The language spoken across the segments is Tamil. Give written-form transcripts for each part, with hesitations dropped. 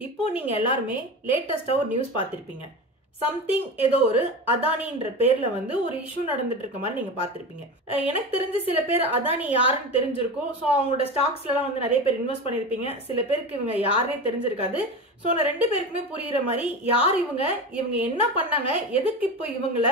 இப்போ நீங்க எல்லாருமே லேட்டஸ்டா ஒரு நியூஸ் பார்த்திருப்பீங்க. சம்திங் ஏதோ ஒரு அதானின்ற பேர்ல வந்து ஒரு இஷ்யூ நடந்துட்டு இருக்க மாதிரி நீங்க பார்த்திருப்பீங்க. எனக்கு தெரிஞ்சு சில பேர் அதானி யாருன்னு தெரிஞ்சிருக்கும். ஸோ அவங்களோட ஸ்டாக்ஸ்ல எல்லாம் வந்து நிறைய பேர் இன்வெஸ்ட் பண்ணிருப்பீங்க. சில பேருக்கு இவங்க யாருனே தெரிஞ்சிருக்காது. ஸோ நான் ரெண்டு பேருக்குமே புரியுற மாதிரி யார் இவங்க என்ன பண்ணாங்க, எதுக்கு இப்போ இவங்கள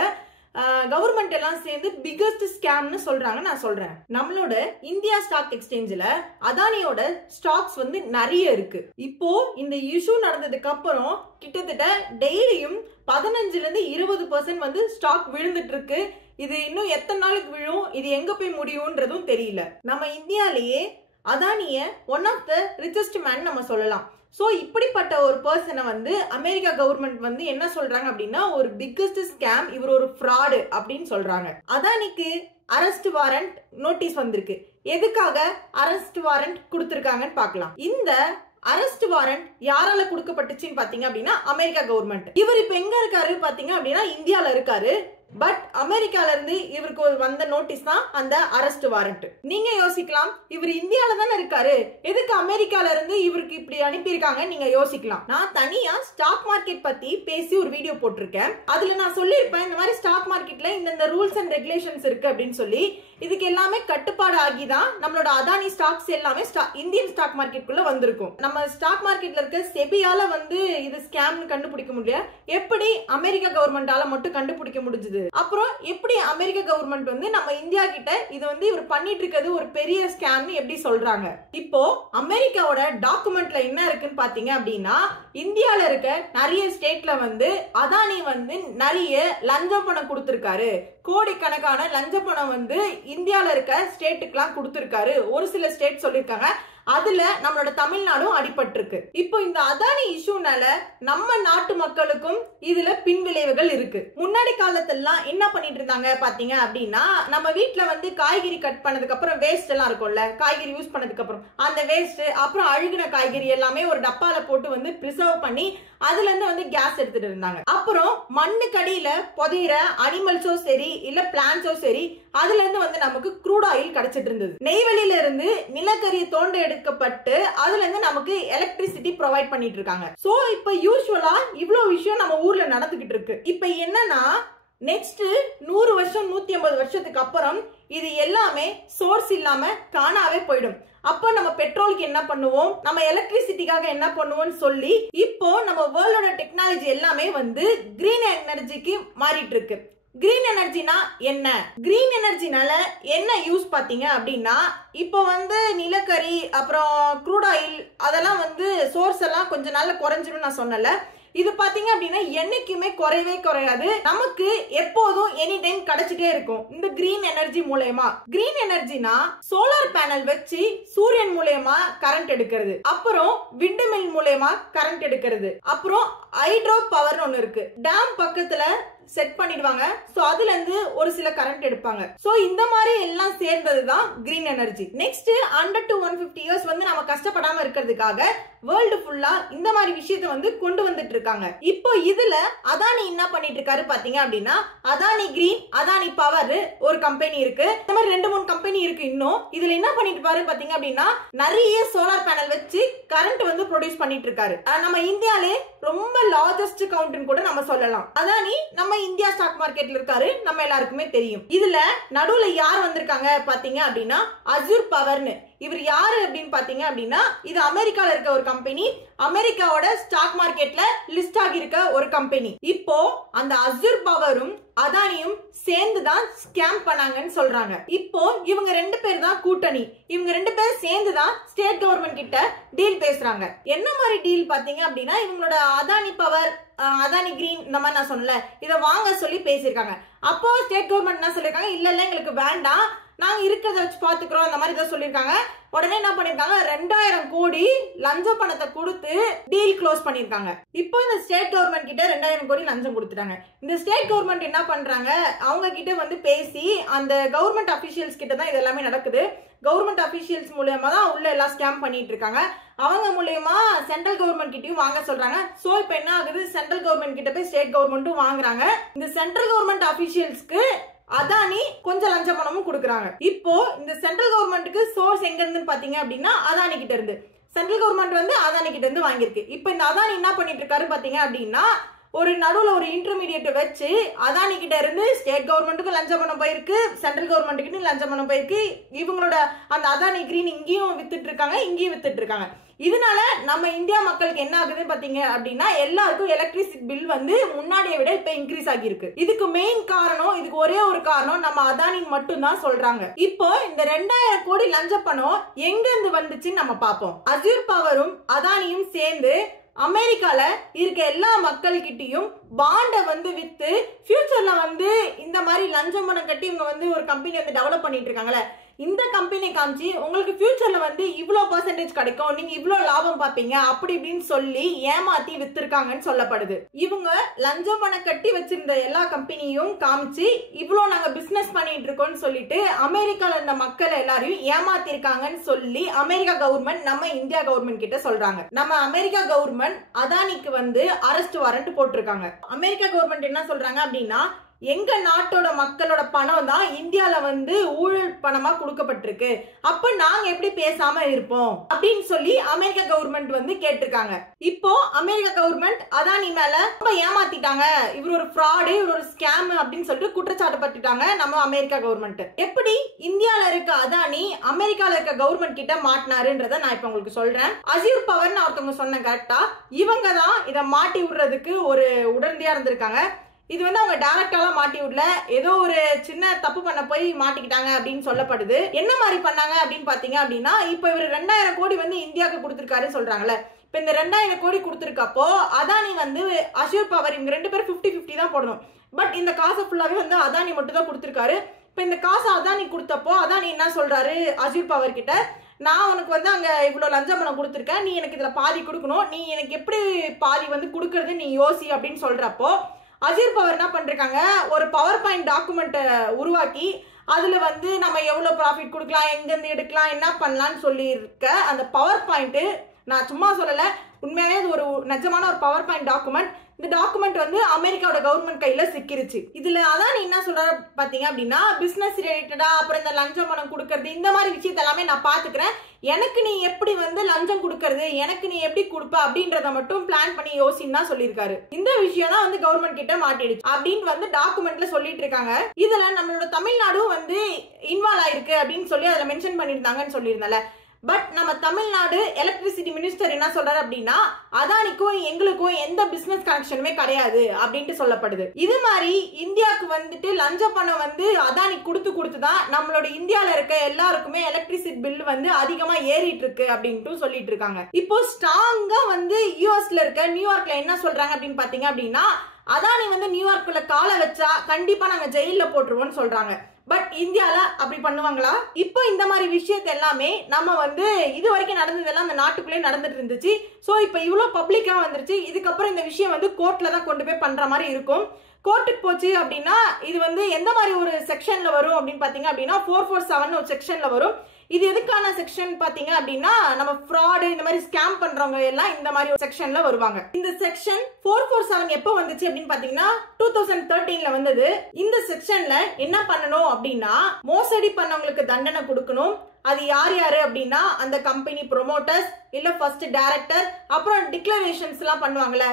கவர்மெண்ட் எல்லாம் சேர்ந்து பிகஸ்ட் ஸ்கேம்னு சொல்றாங்க. நான் சொல்றேன், நம்மளோட இந்தியா ஸ்டாக் எக்ஸ்சேஞ்சில் அதானியோட ஸ்டாக்ஸ் வந்து நிறைய இருக்கு. இப்போ இந்த இஷ்யூ நடந்ததுக்கு அப்புறம் கிட்டத்தட்ட டெய்லியும் 15-20% வந்து ஸ்டாக் விழுந்துட்டு இருக்கு. இது இன்னும் எத்தனை நாளுக்கு விழும், இது எங்க போய் முடியும்ன்றதும் தெரியல. நம்ம இந்தியாலேயே அதானிய one of the richest man நம்ம சொல்லலாம். சோ இப்படிப்பட்ட ஒரு பர்சனை வந்து அமெரிக்கா கவர்மெண்ட் வந்து என்ன சொல்றாங்க அப்படின்னா, ஒரு பிக்கஸ்ட் ஸ்கேம், இவர் ஒரு ஃப்ராடு அப்படின்னு சொல்றாங்க. அதானிக்கு அரெஸ்ட் வாரண்ட் நோட்டீஸ் வந்திருக்கு. எதுக்காக அரெஸ்ட் வாரண்ட் கொடுத்திருக்காங்கன்னு பார்க்கலாம். இந்த அரெஸ்ட் வாரண்ட் யாரால கொடுக்கப்பட்டுச்சுன்னு பாத்தீங்க அப்படின்னா அமெரிக்கா கவர்மெண்ட். இவர் இப்ப எங்க இருக்காரு பாத்தீங்க அப்படின்னா இந்தியால இருக்காரு. பட் அமெரிக்கால இருந்து இவருக்கு வந்த நோட்டீஸ் தான் அந்த அரெஸ்ட் வாரண்ட். நீங்க யோசிக்கலாம், இவர் இந்தியால தானே இருக்காரு, எதுக்கு அமெரிக்கால இருந்து இவருக்கு இப்படி அனுப்பியிருக்காங்க நீங்க யோசிக்கலாம். நான் தனியா ஸ்டாக் மார்க்கெட் பத்தி பேசி ஒரு வீடியோ போட்டிருக்கேன். அதுல நான் சொல்லியிருப்பேன், இந்த மாதிரி ஸ்டாக் மார்க்கெட்ல இந்த ரூல்ஸ் அண்ட் ரெகுலேஷன்ஸ் இருக்கு அப்படின்னு சொல்லி. இதுக்கு எல்லாமே கட்டுப்பாடு ஆகிதான் நம்மளோட அதானி ஸ்டாக்ஸ் எல்லாமே இந்தியன் ஸ்டாக் மார்க்கெட்டுக்குள்ள வந்திருக்கும். நம்ம ஸ்டாக் மார்க்கெட்ல இருக்க செபியால வந்து இது ஸ்கேம்னு கண்டுபிடிக்க முடியல. எப்படி அமெரிக்கா கவர்மெண்டால மட்டும் கண்டுபிடிக்க முடிஞ்சது? அப்புறம் எப்படி அமெரிக்க கவர்மெண்ட் வந்து நம்ம இந்தியா கிட்ட இது வந்து இவர் பண்ணிட்டு இருக்கிறது ஒரு பெரிய ஸ்கேம்னு எப்படி சொல்றாங்க? இப்போ அமெரிக்காவோட டாக்குமெண்ட்ல என்ன இருக்குன்னு பாத்தீங்க அப்படின்னா, இந்தியால இருக்க நிறைய ஸ்டேட்ல வந்து அதானி வந்து நிறைய லஞ்ச பணம் கொடுத்திருக்காரு. கோடிக்கணக்கான லஞ்ச பணம் வந்து இந்தியால இருக்க ஸ்டேட்டுக்கு கொடுத்திருக்காரு. ஒரு சில ஸ்டேட் சொல்லிருக்காங்க, அதுல நம்மளோட தமிழ்நாடும் அடிபட்டிருக்கு. இப்போ இந்த அதானி இஷ்யூனால நம்ம நாட்டு மக்களுக்கும் இதுல பின்விளைவுகள் இருக்கு. முன்னாடி காலத்துல என்ன பண்ணிட்டு இருந்தாங்க பாத்தீங்க அப்படின்னா, நம்ம வீட்டுல வந்து காய்கறி கட் பண்ணதுக்கு அப்புறம் வேஸ்ட் எல்லாம் இருக்கும்ல, காய்கறி யூஸ் பண்ணதுக்கு அப்புறம் அந்த வேஸ்ட் அப்புறம் அழுகின காய்கறி எல்லாமே ஒரு டப்பால போட்டு வந்து பிரிசர்வ் பண்ணி அதுல இருந்து வந்து கேஸ் எடுத்துட்டு இருந்தாங்க. அப்புறம் மண்ணுக்கடியில புதையிற அனிமல்ஸோ சரி இல்ல பிளான்ஸோ சரி அதுல இருந்து வந்து நமக்கு க்ரூட் ஆயில் கிடைச்சிட்டு இருந்தது. நெய்வேலியில இருந்து நிலக்கரி தோண்ட எடுக்கப்பட்டு அதுல இருந்து நமக்கு எலக்ட்ரிசிட்டி ப்ரொவைட் பண்ணிட்டு இருக்காங்க. சோ இப்ப யூசுவலா இவ்வளவு விஷயம் நம்ம ஊர்ல நடந்துகிட்டு இருக்கு. இப்ப என்னன்னா, நெக்ஸ்ட் 100 வருஷம் 150 வருஷத்துக்கு அப்புறம் இது எல்லாமே சோர்ஸ் இல்லாம காணாவே போயிடும். அப்போ நம்ம பெட்ரோலுக்கு என்ன பண்ணுவோம், நம்ம எலக்ட்ரிசிட்டிக்காக என்ன பண்ணுவோம்னு சொல்லி இப்போ நம்ம வேர்ல்டோட டெக்னாலஜி எல்லாமே வந்து கிரீன் எனர்ஜிக்கு மாறிட்டு இருக்கு. கிரீன் எனர்ஜினா என்ன, கிரீன் எனர்ஜினால என்ன யூஸ் பாத்தீங்க அப்படின்னா, இப்போ வந்து நிலக்கரி அப்புறம் க்ரூட் ஆயில் அதெல்லாம் வந்து சோர்ஸ் எல்லாம் கொஞ்ச நாள்ல குறைஞ்சிடும் நான் சொன்னல. இது பாத்தீங்க அப்படின்னா என்னைக்குமே குறையவே குறையாது, நமக்கு எப்போதும் எனி டைம் கிடைச்சிட்டே இருக்கும் இந்த கிரீன் எனர்ஜி மூலமா. கிரீன் எனர்ஜினா சோலார் பேனல் வச்சு சூரியன் மூலமா கரண்ட் எடுக்கிறது, அப்புறம் விண்ட் மில் மூலமா கரண்ட் எடுக்கிறது, அப்புறம் ஹைட்ரோ பவர் ஒன்னு இருக்கு, டேம் பக்கத்துல செட் பண்ணிடுவாங்க. சோ அதுல இருந்து ஒரு சில கரண்ட் எடுப்பாங்க. சோ இந்த மாதிரி எல்லாம் சேர்ந்ததுதான் green energy. Next 100 to 150 years வந்து நம்ம கஷ்டப்படாம இருக்கிறதுக்காக வேர்ல்டு ஃபுல்லா இந்த மாதிரி விஷயத்தை வந்து கொண்டு வந்துட்டு இருக்காங்க. இப்போ இதுல அதானி என்ன பண்ணிட்டு இருக்காரு பாத்தீங்க அப்படின்னா, அதானி கிரீன், அதானி பவர் ஒரு கம்பெனி இருக்கு. இந்த மாதிரி 2-3 கம்பெனி இருக்கு. இன்னும் இதுல என்ன பண்ணிட்டு பாரு பாத்தீங்க அப்படின்னா, நிறைய சோலார் பேனல் வச்சு கரண்ட் வந்து ப்ரொடியூஸ் பண்ணிட்டு இருக்காரு. நம்ம இந்தியாலே ரொம்ப லார்ஜஸ்ட் கவுண்ட்னு கூட நம்ம சொல்லலாம். அதானி நம்ம இந்தியா ஸ்டாக் மார்க்கெட்ல இருக்காரு, நம்ம எல்லாருக்குமே தெரியும். இதுல நடுவுல யார் வந்திருக்காங்க பாத்தீங்க அப்படின்னா அசூர் பவர்னு. இவர் யாரு அப்படின்னு பாத்தீங்க அப்படின்னா, இது அமெரிக்கால இருக்க ஒரு கம்பெனி, அமெரிக்காவோட ஸ்டாக் மார்க்கெட்ல லிஸ்ட் ஆகி இருக்க ஒரு கம்பெனி. இப்போ அந்த அசூர் பவரும் அதானியும் சேர்ந்துதான் ஸ்கேம் பண்ணாங்கன்னு சொல்றாங்க. இப்போ இவங்க 2 பேர் தான் கூட்டணி. இவங்க 2 பேர் சேர்ந்துதான் ஸ்டேட் கவர்மெண்ட் கிட்ட டீல் பேசுறாங்க. என்ன மாதிரி டீல் பாத்தீங்க அப்படின்னா, இவங்களோட அதானி பவர், அதானி கிரீன் இந்த மாதிரி நான் சொன்னல, இதை வாங்க சொல்லி பேசியிருக்காங்க. அப்போ ஸ்டேட் கவர்மெண்ட் என்ன சொல்லிருக்காங்க, இல்ல இல்ல எங்களுக்கு வேண்டாம், நாங்க இருக்கிறத வச்சு பாத்துக்கிறோம் அந்த மாதிரி தான் சொல்லிருக்காங்க. உடனே என்ன பண்ணிருக்காங்க, 2000 கோடி லஞ்ச பணத்தை கொடுத்து டீல் க்ளோஸ் பண்ணிருக்காங்க. இப்போ இந்த ஸ்டேட் கவர்மெண்ட் கிட்ட 2000 கோடி லஞ்சம் கொடுத்துட்டாங்க. இந்த ஸ்டேட் கவர்மெண்ட் என்ன பண்றாங்க, அவங்க கிட்ட வந்து பேசி அந்த கவர்மெண்ட் அபிஷியல்ஸ் கிட்ட தான் இது எல்லாமே நடக்குது. கவர்மெண்ட் அபிஷியல்ஸ் மூலமா தான் உள்ள எல்லாம் ஸ்கேம் பண்ணிட்டு இருக்காங்க. அவங்க மூலமா சென்ட்ரல் கவர்மெண்ட் கிட்டயும் வாங்க சொல்றாங்க. சோ இப்போ என்ன ஆகுது, சென்ட்ரல் கவர்மெண்ட் கிட்ட போய் ஸ்டேட் கவர்மெண்ட்டும் வாங்குறாங்க. இந்த சென்ட்ரல் கவர்மெண்ட் அபிஷியல்ஸ்க்கு அதானி கொஞ்சம் லஞ்ச பணமும் கொடுக்குறாங்க. இப்போ இந்த சென்ட்ரல் கவர்மெண்ட்டுக்கு சோர்ஸ் எங்க இருந்து பாத்தீங்க அப்படின்னா அதானி கிட்ட இருந்து. சென்ட்ரல் கவர்மெண்ட் வந்து அதானி கிட்ட இருந்து வாங்கியிருக்கு. இப்போ இந்த அதானி என்ன பண்ணிட்டு இருக்காரு பாத்தீங்க அப்படின்னா, ஒரு நடுவில் ஒரு இன்டர்மீடியேட் வச்சு அதானி கிட்ட இருந்து ஸ்டேட் கவர்மெண்ட்டுக்கு லஞ்ச பணம் போயிருக்கு, சென்ட்ரல் கவர்மெண்ட்டுக்கு லஞ்ச பணம் போயிருக்கு. இவங்களோட அந்த அதானி கிரீன் இங்கேயும் வித்துட்டு இருக்காங்க, இங்கேயும் வித்துட்டு இருக்காங்க. இதனால நம்ம இந்தியா மக்களுக்கு என்ன ஆகுது பாத்தீங்க அப்படின்னா, எல்லாருக்கும் எலக்ட்ரிசிட்டி பில் வந்து முன்னாடியை விட இப்ப இன்க்ரீஸ் ஆகிருக்கு. இதுக்கு மெயின் காரணம், இதுக்கு ஒரே ஒரு காரணம் நம்ம அதானி மட்டும் தான் சொல்றாங்க. இப்போ இந்த 2000 கோடி லஞ்ச பணம் எங்க இருந்து வந்துச்சுன்னு நம்ம பார்ப்போம். அஸ்யூர் பவரும் அதானியும் சேர்ந்து அமெரிக்கால இருக்க எல்லா மக்கள்கிட்டையும் பாண்டை வந்து வித்து ஃபியூச்சர்ல வந்து இந்த மாதிரி லஞ்சம் பணம் கட்டி இவங்க வந்து ஒரு கம்பெனி வந்து டெவலப் பண்ணிட்டு இருக்காங்கல்ல, இந்த கம்பெனி காமிச்சு உங்களுக்கு ஃபியூச்சர்ல வந்து இவ்வளோ பர்சன்டேஜ் கிடைக்கும், நீங்க இவ்வளோ லாபம் பார்ப்பீங்க அப்படி இப்படின்னு சொல்லி ஏமாத்தி வித்துருக்காங்கன்னு சொல்லப்படுது. இவங்க லஞ்சம் பணம் கட்டி வச்சிருந்த எல்லா கம்பெனியும் காமிச்சு இவ்வளோ நாங்க பிசினஸ் பண்ணிட்டு இருக்கோம்னு சொல்லிட்டு அமெரிக்கால இருந்த மக்கள் எல்லாரையும் ஏமாத்திருக்காங்கன்னு சொல்லி அமெரிக்கா கவர்மெண்ட் நம்ம இந்தியா கவர்மெண்ட் கிட்ட சொல்றாங்க. நம்ம அமெரிக்கா கவர்மெண்ட் அதானிக்கு வந்து அரெஸ்ட் வாரண்ட் போட்டிருக்காங்க. அமெரிக்கா கவர்மெண்ட் என்ன சொல்றாங்க அப்படின்னா, எங்க நாட்டோட மக்களோட பணம் தான் இந்தியால வந்து ஊழல் பணமா கொடுக்கப்பட்டிருக்கு, அப்ப நாங்க எப்படி பேசாம இருப்போம் அப்படின்னு சொல்லி அமெரிக்கா கவர்மெண்ட் வந்து கேட்டிருக்காங்க. இப்போ அமெரிக்கா கவர்மெண்ட் அதானி மேல ரொம்ப ஏமாத்திட்டாங்க, இவர் ஒரு ஃப்ராடு, இவர் ஒரு ஸ்கேம் அப்படின்னு சொல்லிட்டு குற்றச்சாட்டுப்பட்டுட்டாங்க நம்ம அமெரிக்கா கவர்மெண்ட். எப்படி இந்தியால இருக்க அதானி அமெரிக்கால இருக்க கவர்மெண்ட் கிட்ட மாட்டினாருன்றத நான் இப்ப உங்களுக்கு சொல்றேன். அஸ்யூர் பவர்னு ஒருத்தவங்க சொன்ன கரெக்டா, இவங்க தான் இதை மாட்டி விடுறதுக்கு ஒரு உடனடியா இருந்திருக்காங்க. இது வந்து அவங்க டைரக்டாலாம் மாட்டி விடல, ஏதோ ஒரு சின்ன தப்பு பண்ண போய் மாட்டிக்கிட்டாங்க அப்படின்னு சொல்லப்படுது. என்ன மாதிரி பண்ணாங்க அப்படின்னு பாத்தீங்க அப்படின்னா, இப்ப இவர் 2000 கோடி வந்து இந்தியாவுக்கு கொடுத்திருக்காருன்னு சொல்றாங்கல்ல, இப்ப இந்த 2000 கோடி கொடுத்திருக்கப்போ அதானி வந்து அஸ்யூர் பவர் இவங்க 2 பேரும் 50-50 தான் போடணும். பட் இந்த காசை ஃபுல்லாவே வந்து அதானி மட்டும் தான் கொடுத்திருக்காரு. இப்ப இந்த காசை அதானி கொடுத்தப்போ அதானி என்ன சொல்றாரு அஸ்யூர் பவர் கிட்ட, நான் உனக்கு வந்து அங்க இவ்வளவு லஞ்சம் பணம் கொடுத்திருக்கேன், நீ எனக்கு இதுல பாதி கொடுக்கணும், நீ எனக்கு எப்படி பாதி வந்து கொடுக்கறது நீ யோசி அப்படின்னு சொல்றப்போ அஸ்யூர் பவர் என்ன பண்றாங்க, ஒரு பவர் பாயிண்ட் டாக்குமெண்ட் உருவாக்கி அதுல வந்து நம்ம எவ்வளவு ப்ராஃபிட் கொடுக்கலாம், எங்க இருந்து எடுக்கலாம், என்ன பண்ணலாம்னு சொல்லி இருக்க அந்த பவர் பாயிண்ட், நான் சும்மா சொல்லல, உண்மையாவே அது ஒரு நிஜமான ஒரு பவர் பாயிண்ட் டாக்குமெண்ட். இந்த டாக்குமெண்ட் வந்து அமெரிக்காவோட கவர்மெண்ட் கையில சிக்கிருச்சு. இதுல அதான் என்ன சொல்றாரு பாத்தீங்க அப்படின்னா, பிசினஸ் ரிலேட்டடா அப்புறம் இந்த லஞ்சம் பணம் கொடுக்கறது இந்த மாதிரி விஷயத்த எல்லாமே நான் பாத்துக்கிறேன், எனக்கு நீ எப்படி வந்து லஞ்சம் கொடுக்கறது, எனக்கு நீ எப்படி கொடுப்ப அப்படின்றத மட்டும் பிளான் பண்ணி யோசின்னு தான் சொல்லியிருக்காரு. இந்த விஷயம் தான் வந்து கவர்மெண்ட் கிட்ட மாட்டிடுச்சு அப்படின்னு வந்து டாக்குமெண்ட்ல சொல்லிட்டு இருக்காங்க. இதுல நம்மளோட தமிழ்நாடும் வந்து இன்வால்வ் ஆயிருக்கு அப்படின்னு சொல்லி அதுல மென்ஷன் பண்ணிருந்தாங்கன்னு சொல்லியிருந்தால. பட் நம்ம தமிழ்நாடு எலக்ட்ரிசிட்டி மினிஸ்டர் என்ன சொல்றாரு அப்படின்னா, அதானிக்கும் எங்களுக்கும் எந்த பிசினஸ் கனெக்ஷனுமே கிடையாது அப்படின்ட்டு சொல்லப்படுது. இது மாதிரி இந்தியாவுக்கு வந்துட்டு லஞ்ச பணம் வந்து அதானி கொடுத்து தான் நம்மளோட இந்தியால இருக்க எல்லாருக்குமே எலக்ட்ரிசிட்டி பில் வந்து அதிகமா ஏறிட்டு இருக்கு அப்படின்ட்டு சொல்லிட்டு இருக்காங்க. இப்போ ஸ்ட்ராங்கா வந்து யூஎஸ்ல இருக்க நியூயார்க்ல என்ன சொல்றாங்க அப்படின்னு பாத்தீங்க அப்படின்னா, அதானி வந்து நியூயார்க்ல காலை வச்சா கண்டிப்பா நாங்க ஜெயில போட்டுருவோம்னு சொல்றாங்க. பட் இந்தியால அப்படி பண்ணுவாங்களா? இப்போ இந்த மாதிரி விஷயத்த எல்லாமே நம்ம வந்து இது வரைக்கும் நடந்ததெல்லாம் அந்த நாட்டுக்குள்ளே நடந்துட்டு இருந்துச்சு. சோ இப்போ இவ்வளவு பப்ளிக்கா வந்துருச்சு. இதுக்கப்புறம் இந்த விஷயம் வந்து கோர்ட்ல தான் கொண்டு போய் பண்ற மாதிரி இருக்கும். கோர்ட்டுக்கு போச்சு அப்படின்னா இது வந்து எந்த மாதிரி ஒரு செக்ஷன்ல வரும் அப்படின்னு பாத்தீங்க அப்படின்னா 447 ஒரு செக்ஷன்ல வரும். இது எதுக்கான செக்ஷன் பாத்தீங்க அப்படின்னா, நம்ம ஃப்ராட் இந்த மாதிரி ஸ்கேம் பண்றவங்க எல்லாம் இந்த மாதிரி ஒரு செக்ஷன்ல வருவாங்க. இந்த செக்ஷன் 447 எப்போ வந்துச்சு அப்படின்னு பாத்தீங்கன்னா 2013ல வந்தது. இந்த செக்ஷன்ல என்ன பண்ணணும் அப்படின்னா, மோசடி பண்ணவங்களுக்கு தண்டனை கொடுக்கணும். அது யார் யாரு அப்படின்னா, அந்த கம்பெனி ப்ரொமோட்டர்ஸ் இல்ல ஃபர்ஸ்ட் டைரக்டர், அப்புறம் டிக்ளரேஷன்ஸ் எல்லாம் பண்ணுவாங்கல்ல,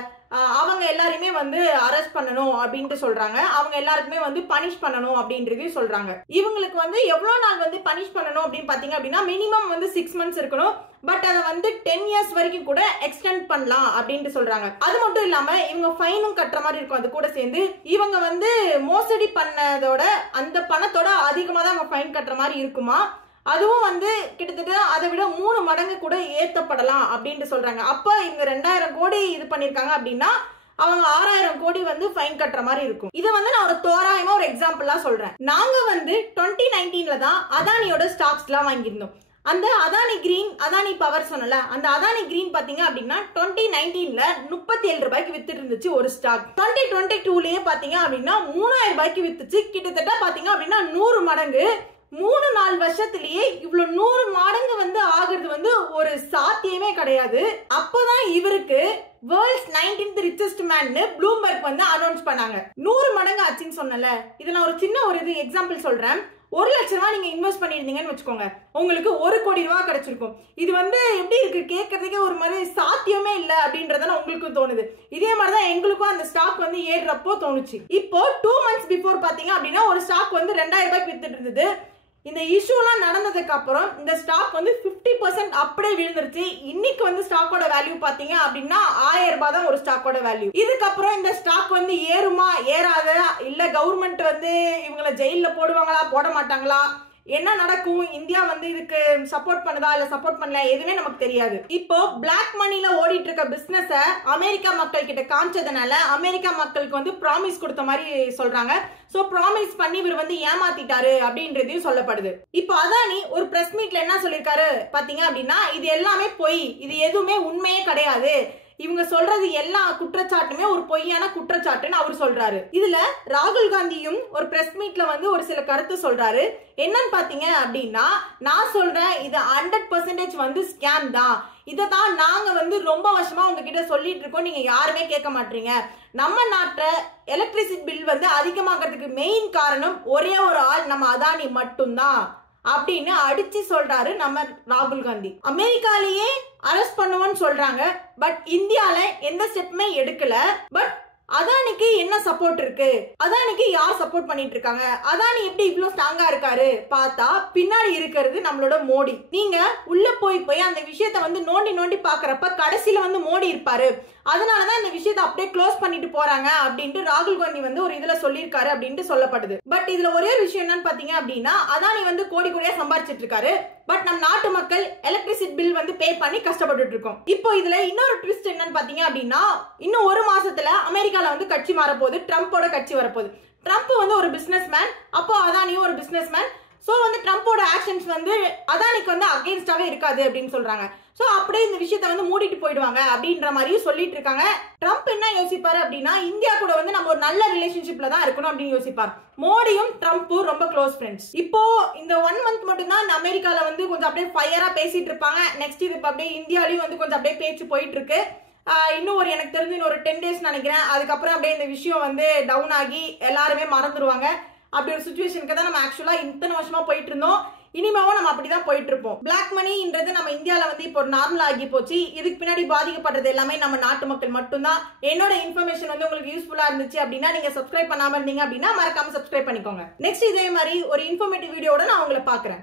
அவங்க எல்லாருமே வந்து அரெஸ்ட் பண்ணணும் அப்படின்ட்டு சொல்றாங்க. அவங்க எல்லாருக்குமே வந்து பனிஷ் பண்ணணும் அப்படின்றது சொல்றாங்க. இவங்களுக்கு வந்து எவ்வளவு நாள் வந்து பனிஷ் பண்ணணும் அப்படின்னு பாத்தீங்க அப்படின்னா, மினிமம் வந்து 6 months இருக்கணும். பட் அதை வந்து 10 years வரைக்கும் கூட எக்ஸ்டெண்ட் பண்ணலாம் அப்படின்ட்டு சொல்றாங்க. அது மட்டும் இல்லாம இவங்க ஃபைனும் கட்டுற மாதிரி இருக்கும். அது கூட சேர்ந்து இவங்க வந்து மோசடி பண்ணதோட அந்த பணத்தோட அதிகமா தான் அவங்க ஃபைன் கட்டுற மாதிரி இருக்குமா. அதுவும் வந்து கிட்டத்தட்ட அதை விட 3 மடங்கு கூட ஏத்தப்படலாம் அப்படின்ட்டு சொல்றாங்க. அப்ப இவங்க 2000 கோடி இது பண்ணிருக்காங்க அப்படின்னா அவங்க 6000 கோடி வந்து ஃபைன் கட்டுற மாதிரி இருக்கும். இதை வந்து நான் ஒரு தோராயமா ஒரு எக்ஸாம்பிளா சொல்றேன். நாங்க வந்து 2019ல தான் அதானியோட ஸ்டாக்ஸ் எல்லாம் வாங்கியிருந்தோம். அந்த அதானி கிரீன், அதானி பவர் சொன்னல, அந்த அதானி கிரீன் பாத்தீங்க அப்படின்னா 2019ல 37 ரூபாய்க்கு வித்துட்டு இருந்துச்சு ஒரு ஸ்டாக். 2022லயே பாத்தீங்க அப்படின்னா 3000 ரூபாய்க்கு வித்துச்சு. கிட்டத்தட்ட பாத்தீங்க அப்படின்னா 100 மடங்கு. 3-4 வருஷத்திலேயே இவ்வளவு 100 மடங்கு வந்து ஆகுறது வந்து ஒரு சாத்தியமே கிடையாது. அப்பதான் இவருக்கு world's 19th richest man Bloomberg வந்து அனௌன்ஸ் பண்ணாங்க. 100 மடங்கு ஆச்சுன்னு சொன்னல. இத நான் ஒரு இது எக்ஸாம்பிள் சொல்றேன். 1 லட்சம் ரூபாய் நீங்க இன்வெஸ்ட் பண்ணிருந்தீங்கன்னு வச்சுக்கோங்க, உங்களுக்கு 1 கோடி ரூபாய் கிடைச்சிருக்கும். இது வந்து எப்படி இருக்கு, கேட்கறதுக்கே ஒரு மாதிரி சாத்தியமே இல்ல அப்படின்றதால உங்களுக்கு தோணுது. இதே மாதிரிதான் எங்களுக்கும் அந்த ஸ்டாக் வந்து ஏறுறப்போ தோணுச்சு. இப்போ 2 months பிஃபோர் பாத்தீங்க அப்படின்னா ஒரு ஸ்டாக் வந்து 2000 ரூபாய்க்கு வித்துட்டு இருந்தது. இந்த இஷ்யூலாம் நடந்ததுக்கு அப்புறம் இந்த ஸ்டாக் வந்து 50% அப்படியே விழுந்துருச்சு. இன்னைக்கு வந்து ஸ்டாக்கோட வேல்யூ பாத்தீங்க அப்படின்னா 1000 ரூபாய் தான் ஒரு ஸ்டாக்கோட வேல்யூ. இதுக்கப்புறம் இந்த ஸ்டாக் வந்து ஏறுமா ஏறாதா, இல்ல கவர்மெண்ட் வந்து இவங்களை ஜெயில போடுவாங்களா போட மாட்டாங்களா, என்ன நடக்கும், இந்தியா வந்து இதுக்கு சப்போர்ட் பண்ணுதா இல்ல சப்போர்ட் பண்ணல, எதுவுமே நமக்கு தெரியாது. இப்போ பிளாக் மணில ஓடிட்டு இருக்க பிசினஸ அமெரிக்கா மக்கள் கிட்ட காமிச்சதுனால அமெரிக்கா மக்களுக்கு வந்து ப்ராமிஸ் கொடுத்த மாதிரி சொல்றாங்க. சோ ப்ராமிஸ் பண்ணி இவர் வந்து ஏமாத்திட்டாரு அப்படின்றதையும் சொல்லப்படுது. இப்போ அதானி ஒரு பிரஸ் மீட்ல என்ன சொல்லிருக்காரு பாத்தீங்க அப்படின்னா, இது எல்லாமே பொய், இது எதுவுமே உண்மையே கிடையாது, இவங்க சொல்றது எல்லா குற்றச்சாட்டுமே ஒரு பொய்யான குற்றச்சாட்டுன்னு அவர் சொல்றாரு. இதுல ராகுல் காந்தியும் ஒரு பிரஸ் மீட்ல வந்து ஒரு சில கருத்து சொல்றாரு. என்னன்னு பாத்தீங்க அப்படின்னா, நான் சொல்றேன் இது 100% வந்து ஸ்கேம் தான், இதான் நாங்க வந்து ரொம்ப வருஷமா உங்ககிட்ட சொல்லிட்டு இருக்கோம், நீங்க யாருமே கேட்க மாட்டீங்க. நம்ம நாட்டுல எலக்ட்ரிசிட்டி பில் வந்து அதிகமாகிறதுக்கு மெயின் காரணம் ஒரே ஒரு ஆள், நம்ம அதானி மட்டும்தான் அப்படின்னு அடிச்சு சொல்றாரு நம்ம ராகுல் காந்தி. அமெரிக்காலேயே அரெஸ்ட் பண்ணுவோம்னு சொல்றாங்க, பட் இந்தியால எந்த ஸ்டெப்புமே எடுக்கல. பட் அதானிக்கு என்ன சப்போர்ட் இருக்கு, அதானிக்கு யார் சப்போர்ட் பண்ணிட்டு இருக்காங்க, அதானி எப்படி இவ்வளவு ஸ்ட்ராங்கா இருக்காரு பார்த்தா பின்னாடி இருக்கிறது நம்மளோட மோடி. நீங்க உள்ள போய் அந்த விஷயத்த வந்து நோண்டி நோண்டி பாக்குறப்ப கடைசியில வந்து மோடி இருப்பாரு, அதனாலதான் இந்த விஷயத்தை அப்படியே க்ளோஸ் பண்ணிட்டு போறாங்க அப்படின்ட்டு ராகுல் காந்தி வந்து ஒரு இதுல சொல்லியிருக்காரு அப்படின்ட்டு சொல்லப்படுது. பட் இதுல ஒரே ஒரு விஷயம் என்னன்னு பாத்தீங்க அப்படின்னா, அதானி வந்து கோடி கோடியா சம்பாதிச்சிட்டு இருக்காரு, பட் நம் நாட்டு மக்கள் எலக்ட்ரிசிட்டி பில் வந்து பே பண்ணி கஷ்டப்பட்டு இருக்கோம். இப்போ இதுல இன்னொரு ட்விஸ்ட் என்னன்னு பாத்தீங்க அப்படின்னா, இன்னும் 1 மாசத்துல அமெரிக்கால வந்து கட்சி மாறப்போகுது, ட்ரம்போட கட்சி வரப்போகுது. ட்ரம்ப் வந்து ஒரு பிசினஸ் மேன், அப்போ அதானியும் ஒரு பிசினஸ் மேன். சோ வந்து ட்ரம்போட ஆக்ஷன்ஸ் வந்து அதானிக்கு வந்து அகைன்ஸ்டாவே இருக்காது அப்படின்னு சொல்றாங்க. சோ அப்படியே இந்த விஷயத்த வந்து மூடிட்டு போயிடுவாங்க அப்படின்ற மாதிரியும் சொல்லிட்டு இருக்காங்க. ட்ரம்ப் என்ன யோசிப்பாரு அப்படின்னா, இந்தியா கூட வந்து நம்ம ஒரு நல்ல ரிலேஷன்ஷிப்ல தான் இருக்கணும் அப்படின்னு யோசிப்பார். மோடியும் ட்ரம்ப்பும் ரொம்ப க்ளோஸ் ஃப்ரெண்ட்ஸ். இப்போ இந்த 1 month மட்டும் தான் அமெரிக்கால வந்து கொஞ்சம் அப்படியே ஃபயரா பேசிட்டு இருப்பாங்க. நெக்ஸ்ட் இது அப்படியே இந்தியாலயும் வந்து கொஞ்சம் அப்படியே பேச்சு போயிட்டு இருக்கு. இன்னும் ஒரு எனக்கு தெரிஞ்சு ஒரு 10 days நினைக்கிறேன், அதுக்கப்புறம் அப்படியே இந்த விஷயம் வந்து டவுன் ஆகி எல்லாருமே மறந்துடுவாங்க. அப்படி ஒரு சுச்சுவேஷனுக்கு தான் நம்ம ஆக்சுவலா இத்தனை வருஷமா போயிட்டு இருந்தோம். இனிமேவும் நம்ம அப்படிதான் போயிட்டு இருப்போம். பிளாக் மணின்றது நம்ம இந்தியால வந்து இப்போ நார்மல் ஆகி போச்சு. இதுக்கு பின்னாடி பாதிக்கப்படுறது எல்லாமே நம்ம நாட்டு மக்கள் மட்டும்தான். என்னோட இன்ஃபர்மேஷன் வந்து உங்களுக்கு யூஸ்ஃபுல்லா இருந்துச்சு அப்படின்னா, நீங்க சப்ஸ்கிரைப் பண்ணாம இருந்தீங்க அப்படின்னா மறக்காம சப்ஸ்கிரைப் பண்ணிக்கோங்க. நெக்ஸ்ட் இதே மாதிரி ஒரு இன்ஃபர்மேட்டிவ் வீடியோட நான் உங்களை பாக்குறேன்.